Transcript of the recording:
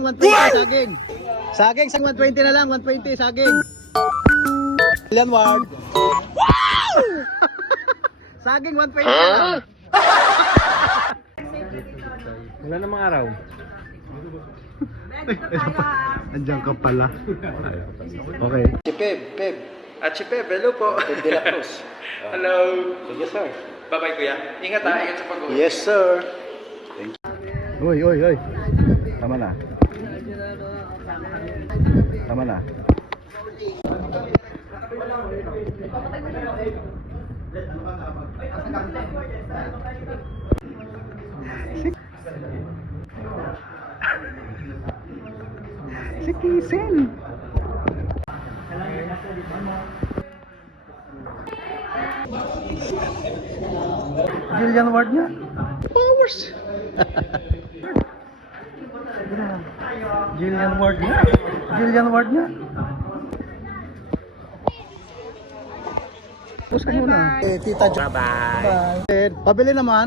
120 saging. Saging, 120 na lang, 120 saging. Jillian Ward. Wow! Saging 120 na lang. Wala namang araw. Andiyan ka pala. Okay. Si Peb. At si Peb, hello po. Peb de la Cruz. Hello. Sige, sir. Bye-bye, kuya. Ingat ha, ingat sa pag-uwi. Yes, sir. Thank you. Uy. Tama na. Tama na. Si Kisin. Jillian Ward niya. Powers. Jillian Ward niya. Pusa mo na. Tita Jo. Bye-bye. Pabili naman.